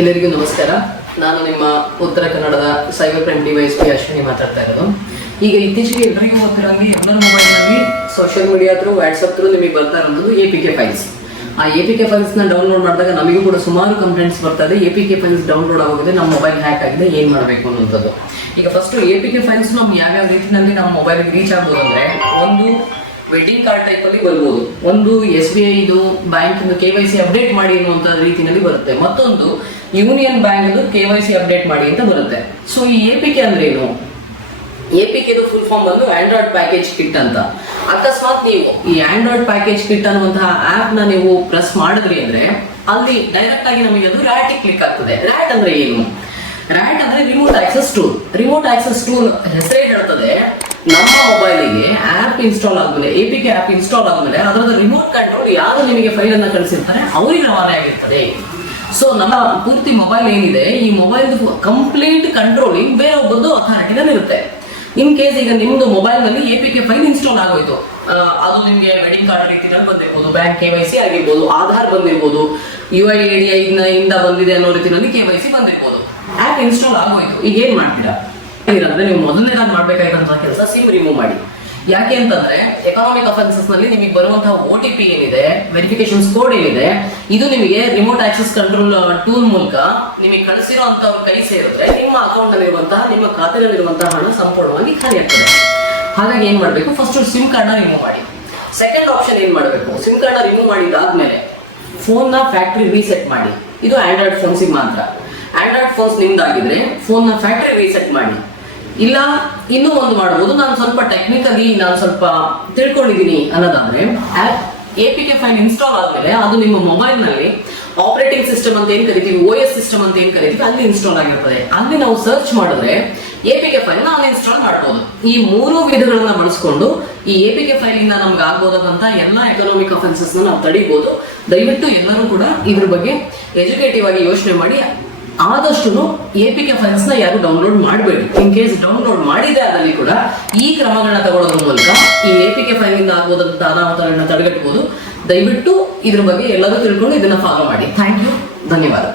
ಎಲ್ಲರಿಗೂ ನಮಸ್ಕಾರ. ನಾನು ನಿಮ್ಮ ಉತ್ತರ ಕನ್ನಡದ ಸೈಬರ್ ಕ್ರೈಮ್ ಡಿವೈಎಸ್ಪಿ ಅಶ್ವಿನಿ ಮಾತಾಡ್ತಾ ಇರೋದು. ಈಗ ಇತ್ತೀಚೆಗೆ ಎಲ್ಲರಿಗೂ ಗೊತ್ತಿರೋಂಗೆ ಎಲ್ಲರ ಮೊಬೈಲ್ನಲ್ಲಿ social media through WhatsApp through ನಿಮಗೆ ಬರ್ತಾ ಇರೋದು APK ಫೈಲ್ಸ್. ಆ APK ಫೈಲ್ಸ್ನ ಡೌನ್ಲೋಡ್ ಮಾಡಿದಾಗ ನಮಗೂ ಕೂಡ ಸುಮಾರು ಕಂಪ್ಲೇಂಟ್ಸ್ ಬರ್ತಾ ಇದೆ. APK ಫೈಲ್ಸ್ ಡೌನ್ಲೋಡ್ ಆಗೋಗಿದೆ, ನಮ್ಮ ಮೊಬೈಲ್ ಹ್ಯಾಕ್ ಆಗಿದೆ, ಏನು ಮಾಡಬೇಕು ಅನ್ನೋಂಥದ್ದು. ಈಗ ಫಸ್ಟ್ APK ಫೈಲ್ಸ್ ನಮ್ಗೆ ಯಾವ್ಯಾವ ರೀತಿಯಲ್ಲಿ ನಮ್ಮ ಮೊಬೈಲ್ಗೆ ರೀಚ್ ಆಗ್ಬೋದು ಅಂದರೆ, ಒಂದು ವೆಡ್ಡಿಂಗ್ ಕಾರ್ಡ್ ಟೈಪಲ್ಲಿ ಬರ್ಬೋದು, ಒಂದು SBI ಬ್ಯಾಂಕ್ KYC ಅಪ್ಡೇಟ್ ಮಾಡಿ ಅನ್ನುವಂಥ ರೀತಿಯಲ್ಲಿ ಬರುತ್ತೆ, ಮತ್ತೊಂದು ಯೂನಿಯನ್ ಬ್ಯಾಂಕ್ KYC ಅಪ್ಡೇಟ್ ಮಾಡಿ ಅಂತ ಬರುತ್ತೆ. ಸೊ ಈ APK ಅಂದ್ರೆ ಏನು? APK ಫುಲ್ ಫಾರ್ಮ್ ಬಂದು ಆಂಡ್ರಾಯ್ಡ್ ಪ್ಯಾಕೇಜ್ ಕಿಟ್ ಅಂತ. ಅಕಸ್ಮಾತ್ ನೀವು ಈ ಆಂಡ್ರಾಯ್ಡ್ ಪ್ಯಾಕೇಜ್ ಕಿಟ್ ಅನ್ನುವಂತಹ ಆಪ್ ನ ನೀವು ಪ್ರೆಸ್ ಮಾಡಿದ್ರಿ ಅಂದ್ರೆ ಅಲ್ಲಿ ಡೈರೆಕ್ಟ್ ಆಗಿ ನಮಗೆ ಅದು ರ್ಯಾಟ್ ಕ್ಲಿಕ್ ಆಗ್ತದೆ. ರ್ಯಾಟ್ ಅಂದ್ರೆ ಏನು? ರ್ಯಾಟ್ ಅಂದ್ರೆ remote access tool. Remote access tool ಹೆಸರೇ ಹೇಳ್ತದೆ, ನಮ್ಮ ಮೊಬೈಲಿಗೆ ಆಪ್ ಇನ್ಸ್ಟಾಲ್ ಆದ್ಮೇಲೆ, APK ಆಪ್ ಇನ್ಸ್ಟಾಲ್ ಆದ್ಮೇಲೆ ಅದರದ ರಿಮೋಟ್ ಕಂಟ್ರೋಲ್ ಯಾರು ನಿಮಗೆ ಫೈಲ್ ಅನ್ನ ಕಳಿಸಿರ್ತಾರೆ ಅವರಿಗೆ ರವಾನೆ ಆಗಿರ್ತದೆ. ಸೊ ನಮ್ಮ ಪೂರ್ತಿ ಮೊಬೈಲ್ ಏನಿದೆ, ಈ ಮೊಬೈಲ್ ಕಂಪ್ಲೀಟ್ ಕಂಟ್ರೋಲಿಂಗ್ ಬೇರೆ ಒಬ್ಬರದ್ದು ಅಥಾರಿಟಿನಲ್ಲಿ ಇರುತ್ತೆ. ಇನ್ ಕೇಸ್ ಈಗ ನಿಮ್ದು ಮೊಬೈಲ್ ನಲ್ಲಿ APK ಫೈಲ್ ಇನ್ಸ್ಟಾಲ್ ಆಗೋಯ್ತು, ಅದು ನಿಮಗೆ ವೆಡ್ಡಿಂಗ್ ಕಾರ್ಡ್ ರೀತಿಯಲ್ಲಿ ಬಂದಿರ್ಬೋದು, ಬ್ಯಾಂಕ್ KYC ಆಗಿರ್ಬೋದು, ಆಧಾರ್ ಬಂದಿರ್ಬೋದು, UIDAI ಇಂದ ಬಂದಿದೆ ಅನ್ನೋ ರೀತಿಯಲ್ಲಿ KYC ಬಂದಿರ್ಬೋದು, ಆಪ್ ಇನ್ಸ್ಟಾಲ್ ಆಗೋಯ್ತು. ಈಗ ಏನ್ ಮಾಡ್ತೀರಾ ಅಂದ್ರೆ, ನೀವು ಮೊದಲನೇದಾಗಿ ಮಾಡ್ಬೇಕಾಗಿರುವಂತಹ ಕೆಲಸ ಸಿಮ್ ರಿಮೂವ್ ಮಾಡಿ. ಯಾಕೆ ಅಂತಂದ್ರೆ ಎಕನಾಮಿಕ್ ಅಫೆನ್ಸಸ್ ನಲ್ಲಿ ನಿಮಗೆ ಬರುವಂತಹ OTP ಏನಿದೆ, ವೆರಿಫಿಕೇಶನ್ ಕೋಡ್ ಏನಿದೆ, ಇದು ನಿಮಗೆ ರಿಮೋಟ್ ಆಕ್ಸೆಸ್ ಕಂಟ್ರೋಲ್ ಟೂಲ್ ಮೂಲಕ ನಿಮಗೆ ಕಳಿಸಿರುವಂತ ಕೈ ಸೇರಿದ್ರೆ ನಿಮ್ಮ ಅಕೌಂಟ್ ನಲ್ಲಿರುವಂತಹ, ನಿಮ್ಮ ಖಾತೆಯಲ್ಲಿರುವಂತಹ ಹಣ ಸಂಪೂರ್ಣವಾಗಿ ಖಾಲಿ ಆಗ್ತದೆ. ಹಾಗಾಗಿ ಏನ್ ಮಾಡ್ಬೇಕು, ಫಸ್ಟ್ ಸಿಮ್ ಕಾರ್ಡ್ ನ ರಿಮೂವ್ ಮಾಡಿ. ಸೆಕೆಂಡ್ ಆಪ್ಷನ್ ಏನ್ ಮಾಡಬೇಕು, ಸಿಮ್ ಕಾರ್ಡ್ ನ ರಿಮೂವ್ ಮಾಡಿದಾದ್ಮೇಲೆ ಫೋನ್ ನ ಫ್ಯಾಕ್ಟರಿ ರೀಸೆಟ್ ಮಾಡಿ. ಇದು ಆಂಡ್ರಾಯ್ಡ್ ಫೋನ್ಸಿಗೆ ಮಾತ್ರ. ಆಂಡ್ರಾಯ್ಡ್ ಫೋನ್ಸ್ ನಿಮ್ದಾಗಿದ್ರೆ ಫೋನ್ ನ ಫ್ಯಾಕ್ಟರಿ ರೀಸೆಟ್ ಮಾಡಿ. ಇಲ್ಲ ಇನ್ನೂ ಒಂದು ಮಾಡಬಹುದು, ನಾನು ಸ್ವಲ್ಪ ಟೆಕ್ನಿಕಲಿ ಸ್ವಲ್ಪ ತಿಳ್ಕೊಂಡಿದ್ದೀನಿ ಅನ್ನೋದಾದ್ರೆ, APK ಫೈಲ್ ಇನ್ಸ್ಟಾಲ್ ಆದ್ಮೇಲೆ ಅದು ನಿಮ್ಮ ಮೊಬೈಲ್ ನಲ್ಲಿ ಆಪರೇಟಿಂಗ್ ಸಿಸ್ಟಮ್ ಅಂತ ಏನ್ ಕರಿತೀವಿ, OS ಸಿಸ್ಟಮ್ ಅಂತ ಏನ್ ಕರಿತೀವಿ, ಅಲ್ಲಿ ಇನ್ಸ್ಟಾಲ್ ಆಗಿರ್ತದೆ. ಅಲ್ಲಿ ನಾವು ಸರ್ಚ್ ಮಾಡಿದ್ರೆ APK ಫೈಲ್ ನ ಇನ್ಸ್ಟಾಲ್ ಮಾಡಬಹುದು. ಈ ಮೂರು ವಿಧಗಳನ್ನ ಬಳಸ್ಕೊಂಡು ಈ APK ಫೈಲ್ ಇಂದ ನಮ್ಗೆ ಆಗ್ಬೋದಂತ ಎಲ್ಲಾ ಎಕನಾಮಿಕ್ ಅಫೆನ್ಸಸ್ ನಾವು ತಡಿಬಹುದು. ದಯವಿಟ್ಟು ಎಲ್ಲರೂ ಕೂಡ ಇದ್ರ ಬಗ್ಗೆ ಎಜುಕೇಟಿವ್ ಆಗಿ ಯೋಚನೆ ಮಾಡಿ. ಆದಷ್ಟು APK ಫೈಲ್ಸ್ ನ ಯಾರು ಡೌನ್ಲೋಡ್ ಮಾಡಬೇಡಿ. ಇನ್ ಕೇಸ್ ಡೌನ್ಲೋಡ್ ಮಾಡಿದೆ ಅದರಲ್ಲಿ ಕೂಡ ಈ ಕ್ರಮಗಳನ್ನ ತಗೊಳ್ಳೋದ್ರ ಮೂಲಕ ಈ APK ಫೈಲ್ ಇಂದ ಆಗೋದಂತ ಅನಾಹುತಗಳನ್ನ ತಡೆಗಟ್ಟಬಹುದು. ದಯವಿಟ್ಟು ಇದ್ರ ಬಗ್ಗೆ ಎಲ್ಲರೂ ತಿಳ್ಕೊಂಡು ಇದನ್ನ ಫಾಲೋ ಮಾಡಿ. ಥ್ಯಾಂಕ್ ಯು, ಧನ್ಯವಾದ.